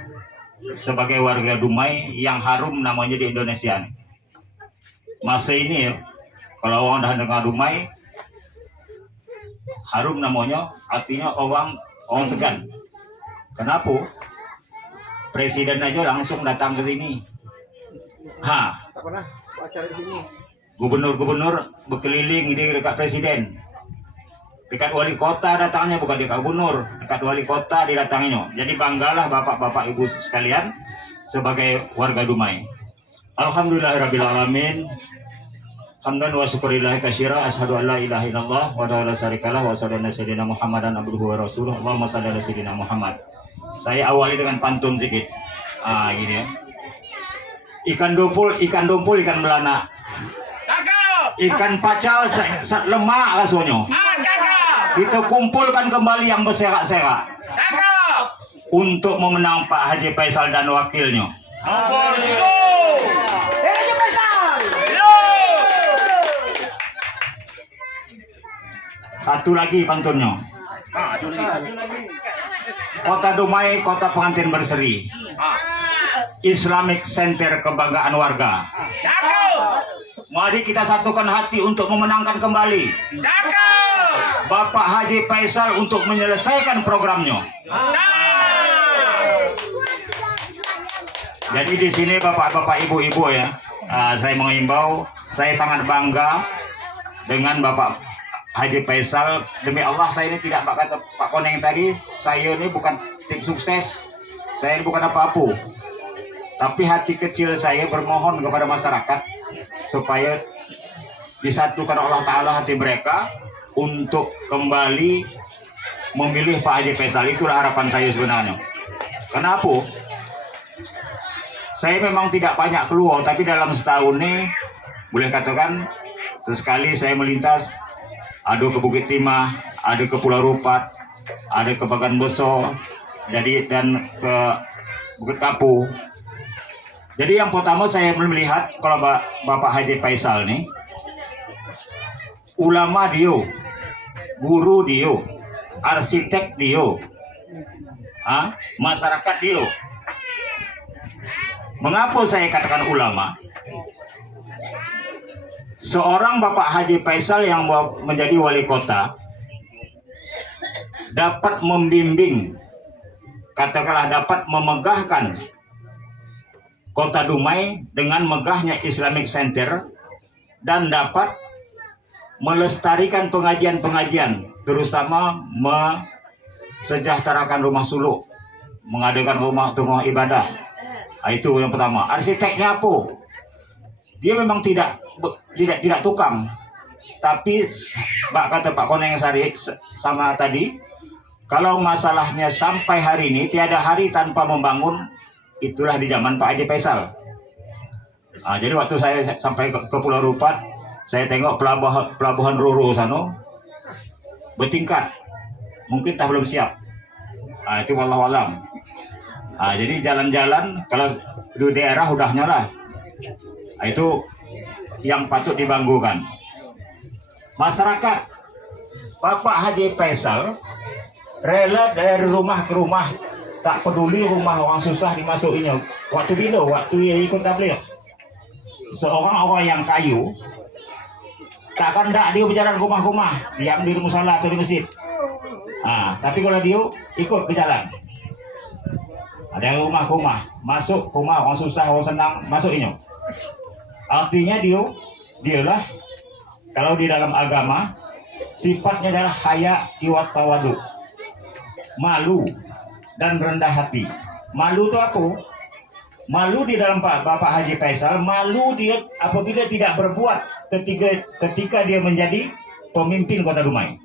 sebagai warga Dumai yang harum namanya di Indonesia. Masa ini ya, kalau orang dah dengar Dumai harum namanya, artinya orang segan. Kenapa? Presiden aja langsung datang ke sini. Tak pernah acara di sini. Gubernur-gubernur berkeliling di dekat presiden. Dekat wali kota datangnya, bukan dekat gubernur, dekat wali kota didatanginya. Jadi banggalah bapak-bapak ibu sekalian sebagai warga Dumai. Alhamdulillahirabbil alamin. Hamdan wa syukurillahi katsira, asyhadu an la ilaha illallah wa la syarikalah wa asyhadu anna sayyidina Muhammadan abduhu wa rasuluh. Allahumma shalli ala sayyidina Muhammad. Saya awali dengan pantun sedikit. Gini ya. Ikan dumpul, ikan belana. Cakep. Ikan pacal lemak rasanya. Cakep. Kita kumpulkan kembali yang berserak-serak Cakep. untuk memenang Pak Haji Faisal dan wakilnya. Nomor 3. Satu lagi pantunnya. Kota Dumai, kota pengantin berseri. Islamic Center kebanggaan warga. Cakep. Mari kita satukan hati untuk memenangkan kembali Cakep. Bapak Haji Faisal untuk menyelesaikan programnya. Jadi di sini bapak-bapak, ibu-ibu ya, saya mengimbau, saya sangat bangga dengan Bapak Haji Faisal. Demi Allah saya ini tidak kata Pak Koneng tadi, saya ini bukan tim sukses, saya ini bukan apa-apa. Tapi hati kecil saya bermohon kepada masyarakat supaya disatukan Allah Ta'ala hati mereka untuk kembali memilih Pak Haji Faisal. Itulah harapan saya sebenarnya. Kenapa? Saya memang tidak banyak keluar, tapi dalam setahun ini boleh katakan sesekali saya melintas, ada ke Bukit Timah, ada ke Pulau Rupat, ada ke Bagan Besar, jadi dan ke Bukit Kapu. Jadi yang pertama saya melihat kalau Bapak Haji Faisal nih, ulama dia, guru dia, arsitek dia, masyarakat dia. Mengapa saya katakan ulama? Seorang Bapak Haji Faisal yang menjadi wali kota dapat membimbing, katakanlah dapat memegahkan kota Dumai dengan megahnya Islamic Center, dan dapat melestarikan pengajian-pengajian, terutama mesejahterakan rumah suluk, mengadakan rumah ibadah. Itu yang pertama. Arsiteknya apa? Dia memang tidak tukang, tapi kata Pak Koneng Sari sama tadi, kalau masalahnya sampai hari ini tiada hari tanpa membangun, itulah di zaman Pak Haji Faisal. Jadi waktu saya sampai ke Pulau Rupat, saya tengok pelabuhan Roro sana bertingkat, mungkin tak belum siap. Itu wallahu alam. Jadi jalan-jalan kalau di daerah udah nyala. Itu yang patut dibanggakan. Masyarakat, Bapak Haji Faisal rela dari rumah ke rumah tak peduli rumah orang susah dimasukinya. Waktu bila? Waktu dia ikut tabligh. Seorang orang yang kayu takkan tak dia berjalan rumah-rumah, diam di musala atau di masjid. Tapi kalau dia ikut berjalan, ada rumah-rumah, masuk rumah orang susah, orang senang, masukinya. Artinya dialah kalau di dalam agama sifatnya adalah haya iwat tawadu, malu dan rendah hati. Malu itu apa? Malu di dalam Bapak Haji Faisal, malu dia apabila tidak berbuat ketika dia menjadi pemimpin Kota Dumai.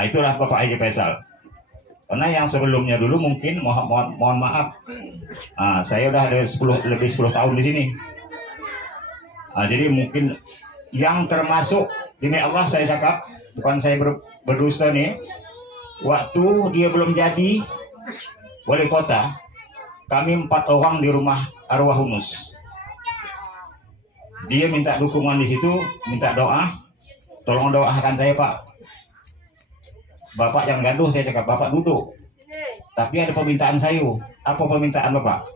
Itulah Bapak Haji Faisal. Karena yang sebelumnya dulu mungkin mohon maaf, saya udah ada lebih 10 tahun di sini. Jadi mungkin yang termasuk demi Allah saya cakap, bukan saya berdusta nih. Waktu dia belum jadi wali kota, kami 4 orang di rumah arwah Hunus. Dia minta dukungan di situ, minta doa. Tolong doakan saya, Pak. Bapak yang gaduh, saya cakap, Bapak duduk. Tapi ada permintaan saya. Apa permintaan Bapak?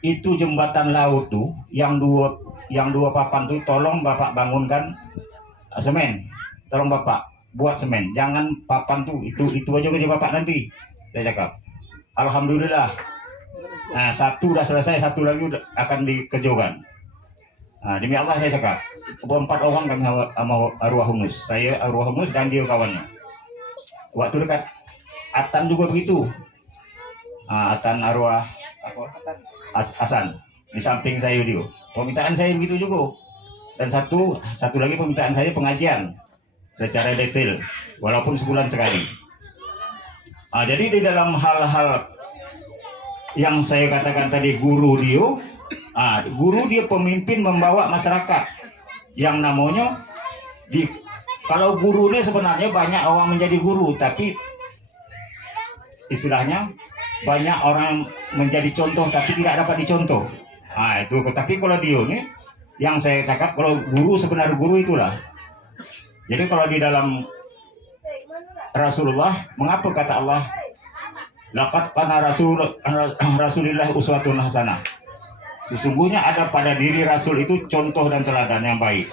Itu jembatan laut tuh, yang dua papan tuh, tolong Bapak bangunkan semen. Tolong Bapak buat semen. Jangan papan tuh, itu aja kerja Bapak nanti. Saya cakap. Alhamdulillah. Satu udah selesai, satu lagi akan dikerjakan. Demi Allah saya cakap, 4 orang kami sama arwah Hunus. Saya arwah Hunus dan dia kawannya. Waktu dekat Atan juga begitu. Atan arwah Hasan di samping saya dia. Permintaan saya begitu juga. Dan satu lagi permintaan saya pengajian secara detail, walaupun sebulan sekali. Jadi di dalam hal-hal yang saya katakan tadi, guru dia pemimpin membawa masyarakat yang namanya kalau guru ini sebenarnya banyak orang menjadi guru, tapi istilahnya banyak orang menjadi contoh tapi tidak dapat dicontoh. Itu. Tapi kalau dia ini yang saya cakap, kalau guru sebenarnya guru itulah. Jadi kalau di dalam Rasulullah, mengapa kata Allah laqad kana Rasulillah uswatun hasanah. Sesungguhnya ada pada diri Rasul itu contoh dan teladan yang baik.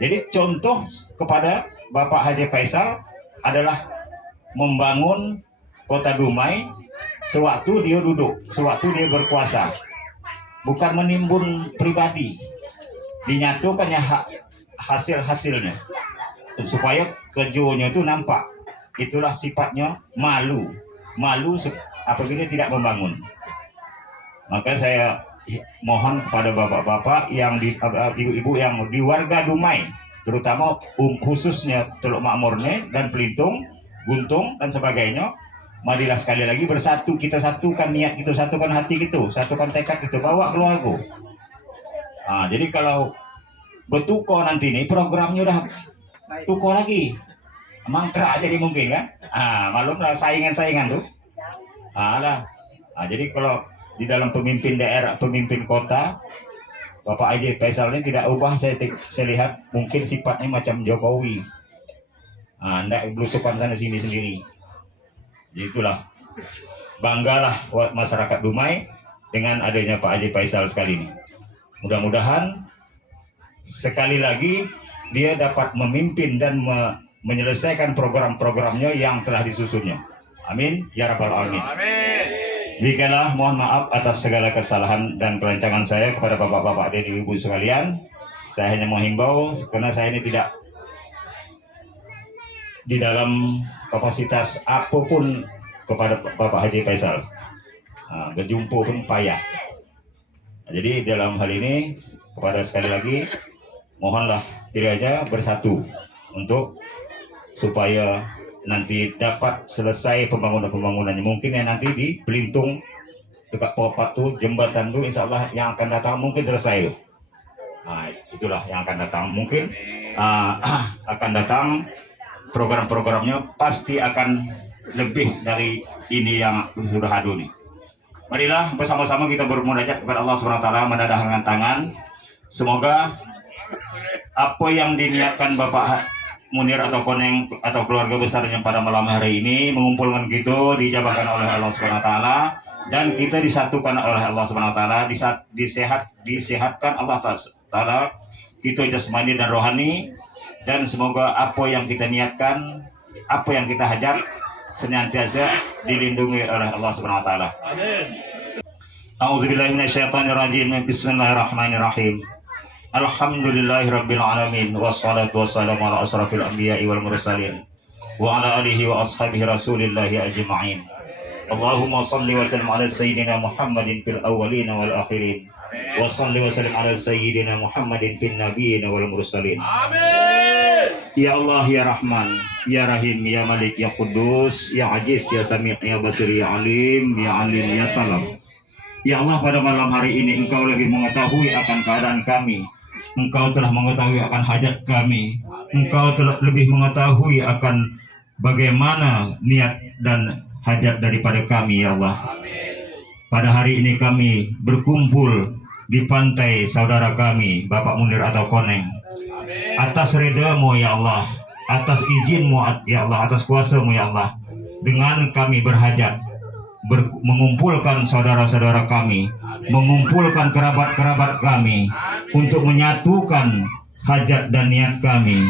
Jadi contoh kepada Bapak Haji Faisal adalah membangun Kota Dumai sewaktu dia duduk, sewaktu dia berkuasa. Bukan menimbun pribadi. Dinyatukannya hasil-hasilnya. Supaya kerjanya itu nampak. Itulah sifatnya malu apabila tidak membangun. Maka saya mohon kepada bapak-bapak yang ibu-ibu yang di warga Dumai, terutama khususnya Teluk Makmurne dan Pelintung, Guntung dan sebagainya, marilah sekali lagi bersatu, kita satukan niat kita, satukan hati kita, satukan tekad kita, bawa keluarga. Jadi kalau bertukar nanti ini programnya udah tukar lagi. Mangkrak jadi mungkin kan? Malumlah saingan-saingan tuh. Jadi kalau di dalam pemimpin daerah, pemimpin kota, Bapak Haji Faisal ini tidak ubah. Saya lihat mungkin sifatnya macam Jokowi. Ndak belusukan sana sini sendiri. Jadi itulah, banggalah masyarakat Dumai dengan adanya Pak Haji Faisal sekali ini. Mudah-mudahan sekali lagi dia dapat memimpin dan menyelesaikan program-programnya yang telah disusunnya. Amin ya rabbal alamin. Amin. Demikianlah, mohon maaf atas segala kesalahan dan kelancangan saya kepada bapak-bapak dan ibu sekalian. Saya hanya menghimbau karena saya ini tidak di dalam kapasitas apapun kepada Bapak Haji Faisal. Berjumpa pun payah. Jadi dalam hal ini kepada sekali lagi mohonlah kiranya bersatu untuk supaya nanti dapat selesai pembangunannya. Mungkin yang nanti di Pelintung dekat Popat tuh, jembatan tuh, insya Allah yang akan datang mungkin selesai. Itulah yang akan datang. Mungkin akan datang program-programnya pasti akan lebih dari ini yang sudah ada nih. Marilah bersama-sama kita bermunajat kepada Allah SWT, menadahkan tangan. Semoga apa yang diniatkan Bapak Munir atau Koneng atau keluarga besarnya pada malam hari ini mengumpulkan kita dijabahkan oleh Allah Subhanahu wa taala dan kita disatukan oleh Allah Subhanahu wa taala, disehatkan Allah taala kita jasmani dan rohani, dan semoga apa yang kita niatkan, apa yang kita hajat senantiasa dilindungi oleh Allah Subhanahu wa taala. Amin. A'udzubillahi minasyaitonirrajim. Bismillahirrahmanirrahim. Alhamdulillahirabbil alamin wassalatu wassalamu ala asrafil anbiya'i wal mursalin wa ala alihi wa ashabihi rasulillahi ajma'in. Allahumma salli wa sallim ala sayyidina Muhammadin fil awwalin wal akhirin wa salli wa sallim ala sayyidina Muhammadin fil nabiyyin wal mursalin. Amin. Ya Allah ya Rahman ya Rahim ya Malik ya Qudus ya Aziz ya Sami' ya Basir ya Alim ya Salam. Ya Allah, pada malam hari ini Engkau lebih mengetahui akan keadaan kami. Engkau telah mengetahui akan hajat kami. Engkau telah lebih mengetahui akan bagaimana niat dan hajat daripada kami, ya Allah. Pada hari ini kami berkumpul di pantai saudara kami, Bapak Munir atau Koneng. Atas ridha-Mu, ya Allah. Atas izin-Mu, ya Allah. Atas kuasa-Mu, ya Allah. Dengan kami berhajat, mengumpulkan saudara-saudara kami, mengumpulkan kerabat-kerabat kami untuk menyatukan hajat dan niat kami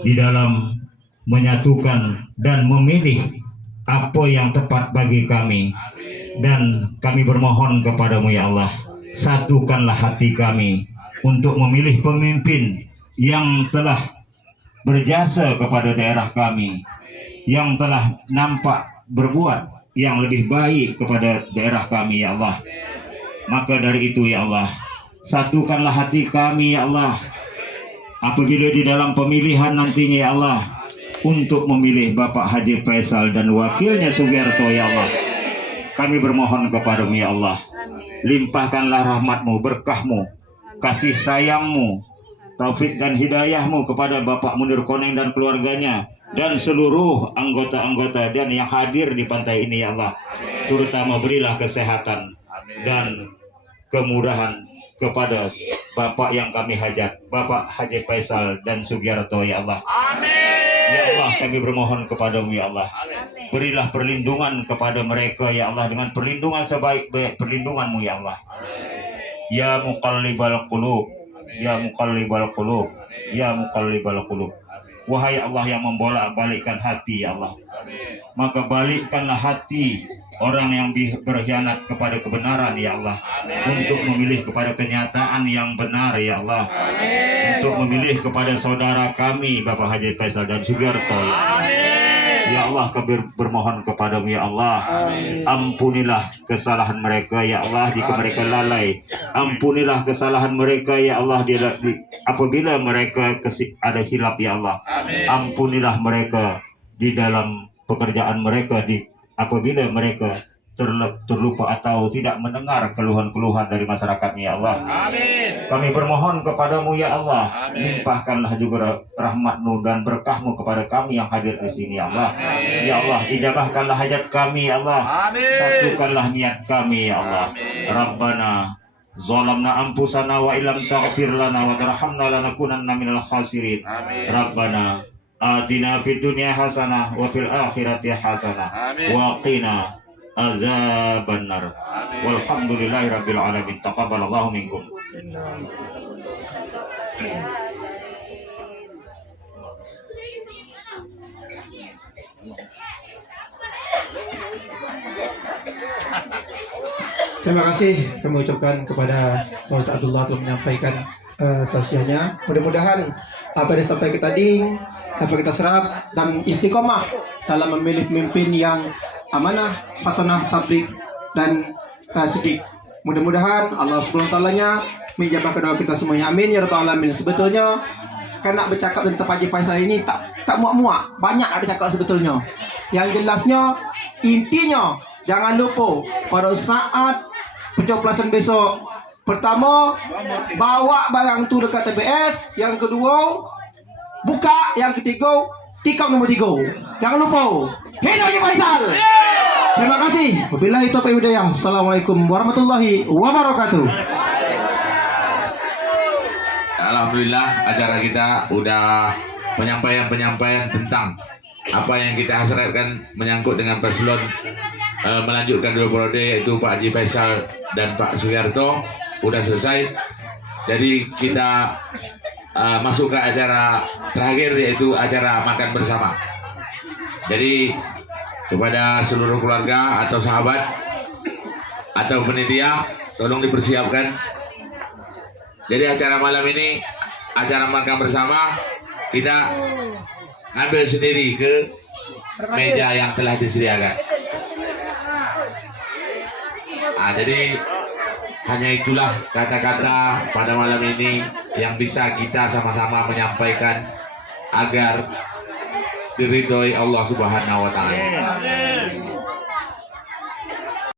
di dalam menyatukan dan memilih apa yang tepat bagi kami. Dan kami bermohon kepadamu ya Allah, satukanlah hati kami untuk memilih pemimpin yang telah berjasa kepada daerah kami, yang telah nampak berbuat yang lebih baik kepada daerah kami ya Allah. Maka dari itu ya Allah, satukanlah hati kami ya Allah apabila di dalam pemilihan nantinya ya Allah untuk memilih Bapak Haji Faisal dan wakilnya Sugiarto ya Allah. Kami bermohon kepadamu ya Allah, limpahkanlah rahmat-Mu, berkah-Mu, kasih sayang-Mu, taufik dan hidayah-Mu kepada Bapak Munir Koneng dan keluarganya dan seluruh anggota-anggota dan yang hadir di pantai ini ya Allah. Terutama berilah kesehatan dan kemudahan kepada Bapak yang kami hajat, Bapak Haji Faisal dan Sugiarto ya Allah. Ya Allah, kami bermohon kepadamu ya Allah, berilah perlindungan kepada mereka ya Allah dengan perlindungan sebaik-baik perlindungan-Mu ya Allah. Ya muqallibal qulub, ya muqallibal qulub, ya muqallibal qulub. Wahai Allah yang membolak-balikkan hati ya Allah, maka balikkanlah hati orang yang berkhianat kepada kebenaran ya Allah, untuk memilih kepada kenyataan yang benar ya Allah, untuk memilih kepada saudara kami Bapak Haji Faisal dan Sugiarto ya Allah. Kami bermohon kepadamu ya Allah, ampunilah kesalahan mereka ya Allah jika mereka lalai, ampunilah kesalahan mereka ya Allah apabila mereka ada hilap ya Allah, ampunilah mereka di dalam pekerjaan mereka, apabila mereka terlupa atau tidak mendengar keluhan-keluhan dari masyarakatnya ya Allah. Kami bermohon kepadamu ya Allah, limpahkanlah juga rahmat-Mu dan berkah-Mu kepada kami yang hadir di sini ya Allah. Ya Allah, ijabahkanlah hajat kami ya Allah, satukanlah niat kami ya Allah. Rabbana zalamna anfusana wa illam taghfir lana wa tarhamna lanakunanna minal khasirin. Rabbana atina fid dunya hasanah wa fil akhirati hasanah wa qina azabannar. Walhamdulillahi rabbil alamin. Taqabbalallahu minkum. Terima kasih kami ucapkan kepada Pak Ustaz Abdullah telah menyampaikan tausiahnya. Mudah-mudahan apa yang disampaikan tadi dapat kita serap dan istiqomah dalam memilih pemimpin yang amanah, fatonah, tabligh dan siddiq. Mudah-mudahan Allah SWT-nya menjabah doa kita semuanya. Amin ya rabbal alamin. Sebetulnya kan nak bercakap tentang Haji Faisal ini tak muak-muak, banyak nak bercakap sebetulnya. Yang jelasnya intinya jangan lupa pada saat pencoblosan besok, pertama bawa barang tu dekat TPS, yang kedua buka, yang ketiga tikam nombor 3. Jangan lupa. Hidup Haji Faisal. Terima kasih. Wabillahi taufiq wal hidayah. Assalamualaikum warahmatullahi wabarakatuh. Alhamdulillah acara kita udah penyampaian tentang apa yang kita hasratkan menyangkut dengan paslon melanjutkan dua periode, yaitu Pak Haji Faisal dan Pak Sugiarto udah selesai. Jadi kita masuk ke acara terakhir, yaitu acara makan bersama. Jadi kepada seluruh keluarga atau sahabat atau penitia, tolong dipersiapkan. Jadi acara malam ini, acara makan bersama, kita ambil sendiri ke meja yang telah disediakan. Jadi hanya itulah kata-kata pada malam ini yang bisa kita sama-sama menyampaikan agar diridhoi Allah Subhanahu wa taala.